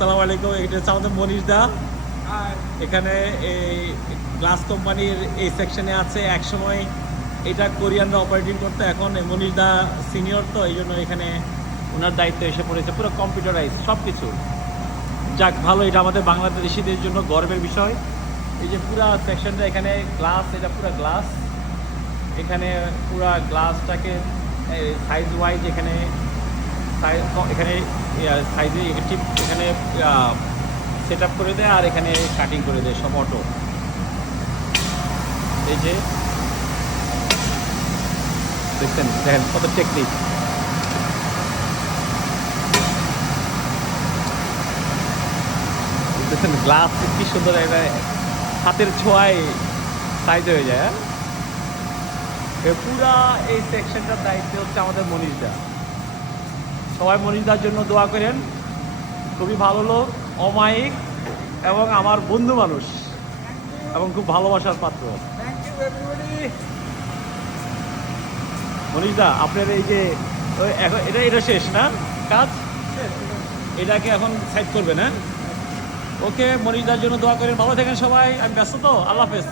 আসসালামু আলাইকুম, এটা হচ্ছে আমাদের মনীষ দা। এখানে এই গ্লাস কোম্পানির এই সেকশনে আছে। একসময় এটা কোরিয়ানরা অপারেটিং করতো, এখন মনীষ দা সিনিয়র, তো এই জন্য এখানে ওনার দায়িত্ব এসে পড়েছে। পুরো কম্পিউটারাইজ সব কিছু। যাক ভালো, এটা আমাদের বাংলাদেশিদের জন্য গর্বের বিষয়। এই যে পুরা সেকশনটা এখানে গ্লাস, এটা পুরো গ্লাস। এখানে পুরা গ্লাসটাকে সাইজ ওয়াইজ এখানে এখানে সাইজে ঠিক এখানে সেট আপ করে দেয়, আর এখানে কাটিং করে দেয় সব অটো। এই যে দেখছেন, দেখেন কত টেকনিক। দেখছেন গ্লাস কি সুন্দর, একটা হাতের ছোঁয়ায় সাইজ হয়ে যায়। পুরা এই সেকশনটার দায়িত্ব হচ্ছে আমাদের মনীষ দা। সবাই মনীষ দার জন্য দোয়া করেন। খুবই ভালো লোক, অমায়িক এবং আমার বন্ধু মানুষ এবং খুব ভালোবাসার পাত্র। মনীষ দা, আপনার এই যে এখন এটা শেষ না কাজ, এটাকে এখন সাইড করবেন? হ্যাঁ, ওকে, মনীষ দার জন্য দোয়া করেন। ভালো থাকেন সবাই, আমি ব্যস্ত তো। আল্লাহ হাফেজ।